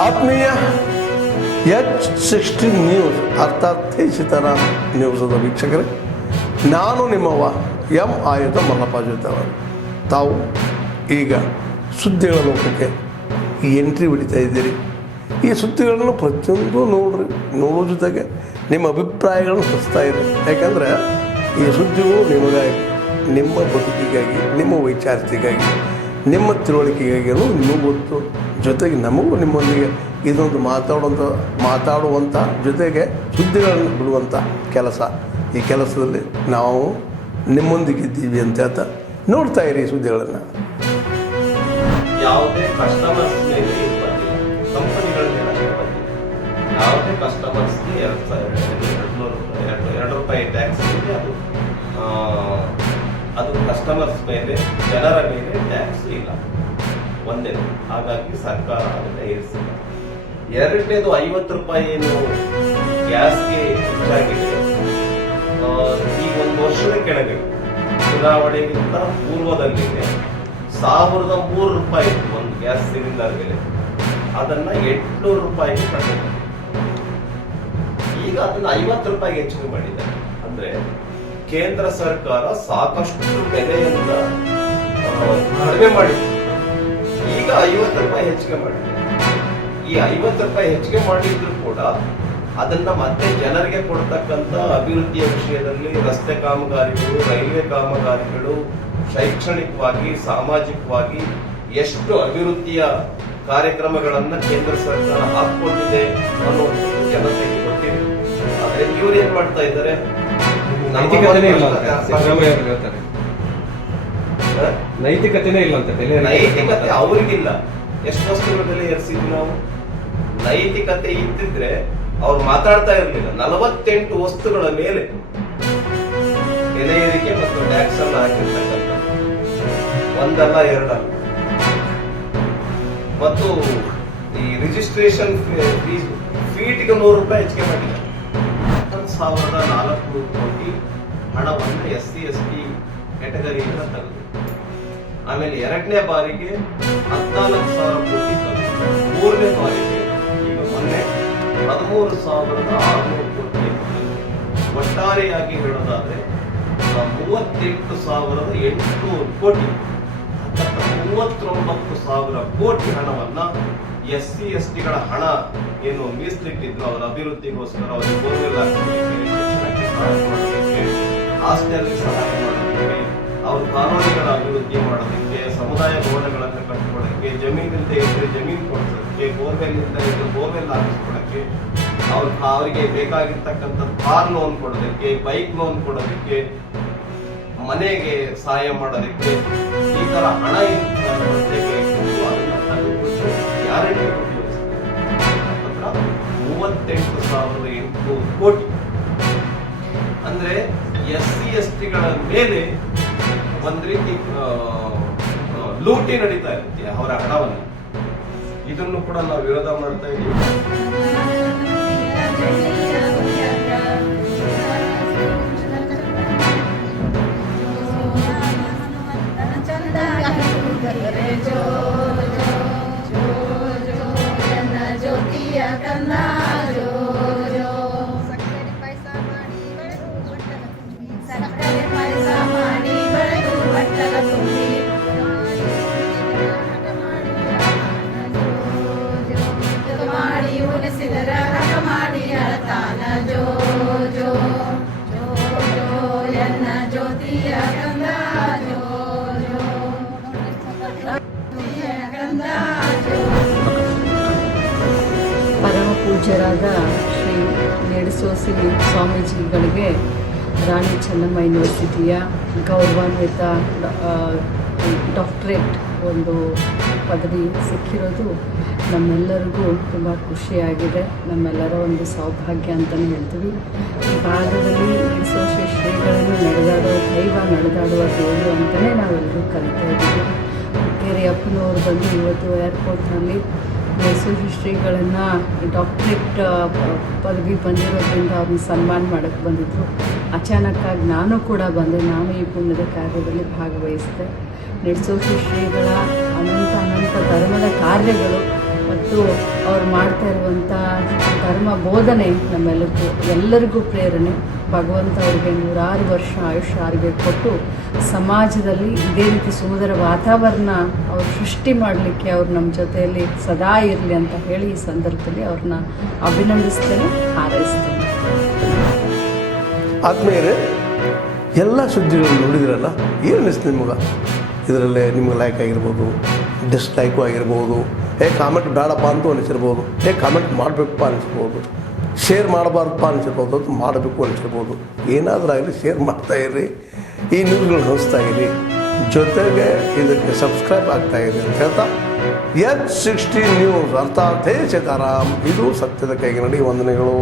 ಆತ್ಮೀಯ H16 news ಅರ್ಥಾತ್ ಸಿತಾರಾಮ್ ನ್ಯೂಸದ ವೀಕ್ಷಕರೇ, ನಾನು ನಿಮ್ಮವ ಎಂ ಆಯುಧ ಮಲ್ಲಪ್ಪ ಜೊತೆವರು. ತಾವು ಈಗ ಸುದ್ದಿಗಳ ಲೋಕಕ್ಕೆ ಎಂಟ್ರಿ ಹೊಡಿತಾ ಇದ್ದೀರಿ. ಈ ಸುದ್ದಿಗಳನ್ನು ಪ್ರತಿಯೊಂದು ನೋಡೋ ಜೊತೆಗೆ ನಿಮ್ಮ ಅಭಿಪ್ರಾಯಗಳನ್ನು ಹೊಸ್ತಾ ಇರಿ. ಯಾಕಂದರೆ ಈ ಸುದ್ದಿಗಳು ನಿಮಗಾಗಿ, ನಿಮ್ಮ ಬದುಕಿಗಾಗಿ, ನಿಮ್ಮ ವೈಚಾರಿಕೆಗಾಗಿ, ನಿಮ್ಮ ತಿಳುವಳಿಕೆಗಾಗಿಯೂ ನಿಮಗೂ ಗೊತ್ತು. ಜೊತೆಗೆ ನಮಗೂ ನಿಮ್ಮೊಂದಿಗೆ ಇದೊಂದು ಮಾತಾಡುವಂಥ ಜೊತೆಗೆ ಸುದ್ದಿಗಳನ್ನು ಬಿಡುವಂಥ ಕೆಲಸ. ಈ ಕೆಲಸದಲ್ಲಿ ನಾವು ನಿಮ್ಮೊಂದಿಗಿದ್ದೀವಿ ಅಂತ ಹೇಳ್ತಾ ನೋಡ್ತಾ ಇರಿ ಸುದ್ದಿಗಳನ್ನು. ಯಾವುದೇ ಕಸ್ಟಮರ್ಸ್ ಮೇಲೆ ಕಂಪನಿಗಳ ಮೇಲೆ ಯಾವುದೇ ಕಸ್ಟಮರ್ಸ್ಗೆ ₹2 ಟ್ಯಾಕ್ಸ್ ಇದೆ. ಅದು ಕಸ್ಟಮರ್ಸ್ ಮೇಲೆ, ಜನರ ಮೇಲೆ ಟ್ಯಾಕ್ಸ್ ಇಲ್ಲ. ಒಂದೇ, ಹಾಗಾಗಿ ಸರ್ಕಾರ ಅದನ್ನ ಏರಿಸಿಲ್ಲ. ಎರಡನೇದು ₹50 ಏನು ಗ್ಯಾಸ್ಗೆ ಹೆಚ್ಚಾಗಿದೆ. ಈ ಒಂದು ವರ್ಷದ ಕೆಳಗೆ ಚುನಾವಣೆಗಿಂತ ಪೂರ್ವದಲ್ಲಿದೆ ₹1,003 ಒಂದು ಗ್ಯಾಸ್ ಸಿಲಿಂಡರ್ ಬೆಲೆ. ಅದನ್ನ ₹800 ಕಟ್ಟಿದೆ. ಈಗ ಅದನ್ನ ₹50 ಹೆಚ್ಚಿಗೆ ಮಾಡಿದ್ದಾರೆ. ಅಂದ್ರೆ ಕೇಂದ್ರ ಸರ್ಕಾರ ಸಾಕಷ್ಟು ಬೆಲೆಯಿಂದ ಕಡಿಮೆ ಮಾಡಿದೆ. ಈಗ ₹50 ಹೆಚ್ಚಿಗೆ ಮಾಡಿದೆ. ಈ ₹50 ಹೆಚ್ಚಿಗೆ ಮಾಡಿದ್ರು ಕೂಡ ಅದನ್ನ ಮತ್ತೆ ಜನರಿಗೆ ಕೊಡ್ತಕ್ಕಂಥ ಅಭಿವೃದ್ಧಿಯ ವಿಷಯದಲ್ಲಿ ರಸ್ತೆ ಕಾಮಗಾರಿಗಳು, ರೈಲ್ವೆ ಕಾಮಗಾರಿಗಳು, ಶೈಕ್ಷಣಿಕವಾಗಿ, ಸಾಮಾಜಿಕವಾಗಿ ಎಷ್ಟು ಅಭಿವೃದ್ಧಿಯ ಕಾರ್ಯಕ್ರಮಗಳನ್ನ ಕೇಂದ್ರ ಸರ್ಕಾರ ಹಾಕೊಂಡಿದೆ ಅನ್ನೋದು ಜನತೆಗೆ ಗೊತ್ತಿದೆ. ಆದ್ರೆ ಇವ್ರು ಏನ್ ಮಾಡ್ತಾ ಇದ್ದಾರೆ, ನೈತಿಕತೆನೇ ಇಲ್ಲ ಅಂತ. ನೈತಿಕತೆ ಅವ್ರಿಗಿಲ್ಲ. ಎಷ್ಟು ವಸ್ತುಗಳ ಬೆಲೆ ಏರಿಸಿದ್ವಿ ನಾವು. ನೈತಿಕತೆ ಇದ್ದಿದ್ರೆ ಅವ್ರು ಮಾತಾಡ್ತಾ ಇರ್ಲಿಲ್ಲ. 48 ವಸ್ತುಗಳ ಮೇಲೆ ಬೆಲೆ ಏರಿಕೆ ಮತ್ತು ಟ್ಯಾಕ್ಸ್ ಅನ್ನು ಹಾಕಿರ್ತಕ್ಕಂಥ, ಒಂದಲ್ಲ ಎರಡಲ್ಲ. ಮತ್ತು ಈ ರಿಜಿಸ್ಟ್ರೇಷನ್ ಫೀಟ್ಗೆ ₹100 ಹೆಚ್ಚಿಗೆ ಮಾಡಿದ್ದಾರೆ. 1,400 ಕೋಟಿ ಹಣವನ್ನು SC/ST ಕ್ಯಾಟಗರಿಯಿಂದ ತೆಗೆದು, ಆಮೇಲೆ ಎರಡನೇ ಬಾರಿಗೆ 14,000 ಕೋಟಿ ತೆಗೆದು, ಮೂರನೇ ಬಾರಿಗೆ ಈಗ ಮೊನ್ನೆ 13,600 ಕೋಟಿ. ಒಟ್ಟಾರೆಯಾಗಿ ಹೇಳೋದಾದ್ರೆ 38,800 ಕೋಟಿ, 39,000 ಕೋಟಿ ಹಣವನ್ನ SC/STಗಳ ಹಣ ಏನು ಮೀಸಲಿಟ್ಟಿದ್ರು ಅವರ ಅಭಿವೃದ್ಧಿಗೋಸ್ಕರ, ಅವರಿಗೆ ಬೋರ್ವೆಲ್ ಹಾಕೋದಕ್ಕೆ, ಶಿಕ್ಷಣಕ್ಕೆ ಸಹಾಯ ಮಾಡೋದಕ್ಕೆ, ಆಸ್ತಿಯಲ್ಲಿ ಸಹಾಯ ಮಾಡೋದಕ್ಕೆ, ಅವ್ರ ಕಾನೂನುಗಳ ಅಭಿವೃದ್ಧಿ ಮಾಡೋದಕ್ಕೆ, ಸಮುದಾಯ ಭವನಗಳನ್ನು ಕಟ್ಕೊಳ್ಳೋಕ್ಕೆ, ಜಮೀನಿಂದ ಇದ್ರೆ ಜಮೀನು ಕೊಡಿಸೋದಕ್ಕೆ, ಬೋರ್ವೆಲ್ ಇಂದ ಇದ್ರೆ ಬೋರ್ವೆಲ್ ಹಾಕಿಸ್ಕೊಳಕ್ಕೆ, ಅವರಿಗೆ ಬೇಕಾಗಿರ್ತಕ್ಕಂಥ ಕಾರ್ ಲೋನ್ ಕೊಡೋದಕ್ಕೆ, ಬೈಕ್ ಲೋನ್ ಕೊಡೋದಕ್ಕೆ, ಮನೆಗೆ ಸಹಾಯ ಮಾಡೋದಕ್ಕೆ, ಈ ತರ ಹಣ ಗ್ಯಾರಂಟಿ ಉಪಯೋಗಿಸ್ತಾರೆ. 38,800 ಕೋಟಿ. ಅಂದ್ರೆ SC/STಗಳ ಮೇಲೆ ಒಂದ್ ರೀತಿ ಲೂಟಿ ನಡೀತಾ ಇರುತ್ತೆ ಅವರ ಹಣವನ್ನು. ಇದನ್ನು ಕೂಡ ನಾವು ವಿರೋಧ ಮಾಡ್ತಾ ಇದ್ದೀವಿ. ಪರಮ ಪೂಜ್ಯರಾದ ಶ್ರೀ ನೆಡಸೋಸಿ ಸ್ವಾಮೀಜಿಗಳಿಗೆ ರಾಣಿ ಚೆನ್ನಮ್ಮ ಯೂನಿವರ್ಸಿಟಿಯ ಗೌರವಾನ್ವಿತ ಡಾಕ್ಟರೇಟ್ ಒಂದು ಪದವಿ ಸಿಕ್ಕಿರೋದು ನಮ್ಮೆಲ್ಲರಿಗೂ ತುಂಬ ಖುಷಿಯಾಗಿದೆ. ನಮ್ಮೆಲ್ಲರ ಒಂದು ಸೌಭಾಗ್ಯ ಅಂತಲೇ ಹೇಳ್ತೀವಿ. ಈ ಭಾಗದಲ್ಲಿ ನೆಡಸೋಸಿ ಶ್ರೀಗಳನ್ನು ನಡೆದಾಡುವ ದೇವರು ಅಂತಲೇ ನಾವೆಲ್ಲರೂ ಕಲಿತಾ ಇದ್ದೀವಿ. ಹುಕ್ಕೇರಿ ಅಪ್ಪನವರು ಬಂದು ಇವತ್ತು ಏರ್ಪೋರ್ಟ್ನಲ್ಲಿ ನೆಡಸೋಸಿ ಶ್ರೀಗಳನ್ನು ಡಾಕ್ಟರೇಟ್ ಪದವಿ ಬಂದಿರೋದ್ರಿಂದ ಅವ್ರನ್ನ ಸನ್ಮಾನ ಮಾಡೋಕ್ಕೆ ಬಂದಿದ್ದರು. ಅಚಾನಕ್ಕಾಗಿ ನಾನು ಕೂಡ ಬಂದೆ. ನಾನು ಈ ಪುಣ್ಯದ ಕಾರ್ಯದಲ್ಲಿ ಭಾಗವಹಿಸಿದೆ. ನೆಡಸೋಸಿ ಶ್ರೀಗಳ ಅನಂತ ಧರ್ಮದ ಕಾರ್ಯಗಳು ಮತ್ತು ಮತ್ತು ಅವ್ರು ಮಾಡ್ತಾ ಇರುವಂಥ ಧರ್ಮ ಬೋಧನೆ ಎಲ್ಲರಿಗೂ ಪ್ರೇರಣೆ. ಭಗವಂತ ಅವರಿಗೆ 106 ವರ್ಷ ಆಯುಷ್ಯ ಆರೋಗ್ಯ ಕೊಟ್ಟು ಸಮಾಜದಲ್ಲಿ ಇದೇ ರೀತಿ ಸುಂದರ ವಾತಾವರಣ ಅವ್ರು ಸೃಷ್ಟಿ ಮಾಡಲಿಕ್ಕೆ ಅವ್ರು ನಮ್ಮ ಜೊತೆಯಲ್ಲಿ ಸದಾ ಇರಲಿ ಅಂತ ಹೇಳಿ ಈ ಸಂದರ್ಭದಲ್ಲಿ ಅವ್ರನ್ನ ಅಭಿನಂದಿಸ್ತೇನೆ, ಹಾರೈಸ್ತೇನೆ. ಆದ್ಮೇಲೆ ಎಲ್ಲ ಸುದ್ದಿಗಳು ನೋಡಿದ್ರಲ್ಲ, ಏನು ಅನಿಸ್ತು ನಿಮ್ಗೆ? ಇದರಲ್ಲೇ ನಿಮ್ಗೆ ಲೈಕ್ ಆಗಿರ್ಬೋದು, ಡಿಸ್ಲೈಕು ಆಗಿರ್ಬೋದು, ಕಾಮೆಂಟ್ ಬೇಡಪ್ಪ ಅಂತೂ ಅನಿಸಿರ್ಬೋದು, ಕಾಮೆಂಟ್ ಮಾಡಬೇಕಪ್ಪ ಅನಿಸ್ಬೋದು, ಶೇರ್ ಮಾಡಬಾರ್ದಪ್ಪ ಅನಿಸಿರ್ಬೋದು, ಅದು ಮಾಡಬೇಕು ಅನಿಸಿರ್ಬೋದು. ಏನಾದರೂ ಆಗಲಿ ಶೇರ್ ಮಾಡ್ತಾಯಿರಿ, ಈ ನ್ಯೂಸ್ಗಳು ನೋಡಿಸ್ತಾ ಇರಿ, ಜೊತೆಗೆ ಇದಕ್ಕೆ ಸಬ್ಸ್ಕ್ರೈಬ್ ಆಗ್ತಾಯಿದೆ ಅಂತ ಹೇಳ್ತಾ H60 ನ್ಯೂಸ್ ಅರ್ಥಾತ್ ಹೇ ಸೀತಾರಾಮ್, ಇದು ಸತ್ಯದ ಕೈಗೆ ನಡಿ. ವಂದನೆಗಳು.